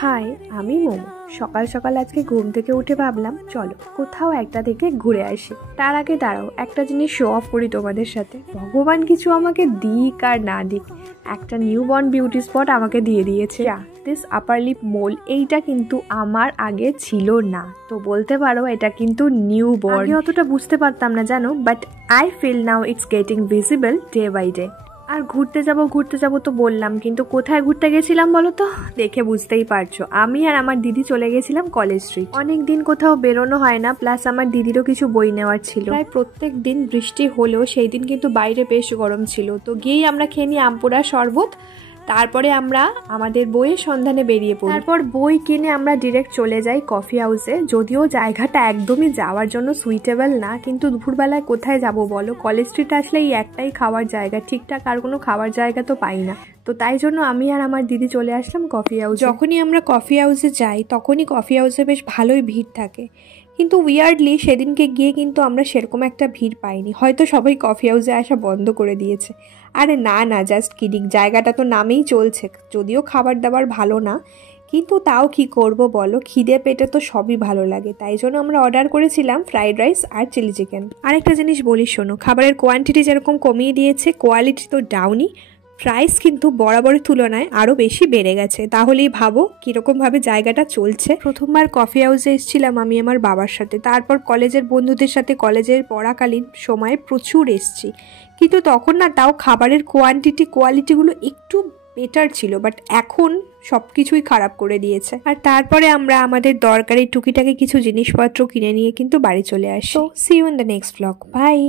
High, আমি মোমো। সকাল সকাল আজকে ঘুম থেকে উঠে ভাবলাম চলো কোথাও একটা থেকে ঘুরে আসি। তার আগে দাঁড়াও, একটা জিনিস শো অফ করি তোমাদের সাথে। ভগবান কিছু আমাকে দিক আর না দিক, একটা নিউ বর্ন বিউটি স্পট আমাকে দিয়ে দিয়েছে। দিস আপার লিপ মোল, এইটা কিন্তু আমার আগে ছিল না, তো বলতে পারো এটা কিন্তু নিউ বর্ন। আগে অতটা বুঝতে পারতাম না জানো, but I feel now it's getting visible day by day. আর ঘুরতে যাব তো বললাম, কিন্তু কোথায় ঘুরতে গেছিলাম বলো তো? দেখে বুঝতেই পারছো, আমি আর আমার দিদি চলে গেছিলাম কলেজ স্ট্রিট। অনেক দিন কোথাও বেরোনো হয় না, প্লাস আমার দিদিরও কিছু বই নেওয়ার ছিল। প্রায় প্রত্যেক দিন বৃষ্টি হলেও সেই দিন কিন্তু বাইরে বেশ গরম ছিল, তো গিয়েই আমরা খেয়ে নিই আমপুরা শরবত। তারপরে আমরা আমাদের বইয়ের সন্ধানে বেরিয়ে পড়ি। তারপর বই কিনে আমরা ডিরেক্ট চলে যাই কফি হাউসে। যদিও জায়গাটা একদমই যাওয়ার জন্য সুইটেবল না, কিন্তু দুপুরবেলায় কোথায় যাব বলো? কলেজ স্ট্রিট আসলে এই একটাই খাওয়ার জায়গা, ঠিকঠাক আর কোনো খাওয়ার জায়গা তো পাই না। তো তাই জন্য আমি আর আমার দিদি চলে আসলাম কফি হাউস। যখনই আমরা কফি হাউসে যাই তখনই কফি হাউসে বেশ ভালোই ভিড় থাকে, কিন্তু উইয়ার্ডলি সেদিনকে গিয়ে কিন্তু আমরা সেরকম একটা ভিড় পাইনি। হয়তো সবাই কফি হাউসে আসা বন্ধ করে দিয়েছে। আরে না, জাস্ট কিডিং, জায়গাটা তো নামেই চলছে। যদিও খাবার দাবার ভালো না, কিন্তু তাও কি করব বলো, খিদে পেটে তো সবই ভালো লাগে। তাই জন্য আমরা অর্ডার করেছিলাম ফ্রাইড রাইস আর চিলি চিকেন। আরেকটা জিনিস বলি শোনো, খাবারের কোয়ান্টিটি যেরকম কমিয়ে দিয়েছে, কোয়ালিটি তো ডাউনই। প্রাইস কিন্তু বরাবরের তুলনায় আরও বেশি বেড়ে গেছে। তাহলেই ভাবো কীরকমভাবে জায়গাটা চলছে। প্রথমবার কফি হাউসে এসেছিলাম আমি আমার বাবার সাথে, তারপর কলেজের বন্ধুদের সাথে কলেজের পড়াকালীন সময়ে প্রচুর এসছি, কিন্তু তখন না তাও খাবারের কোয়ালিটিগুলো একটু বেটার ছিল, বাট এখন সব কিছুই খারাপ করে দিয়েছে। আর তারপরে আমরা আমাদের দরকারি টুকিটাকি কিছু জিনিসপত্র কিনে নিয়ে কিন্তু বাড়ি চলে আসি। See you in the next blog. By.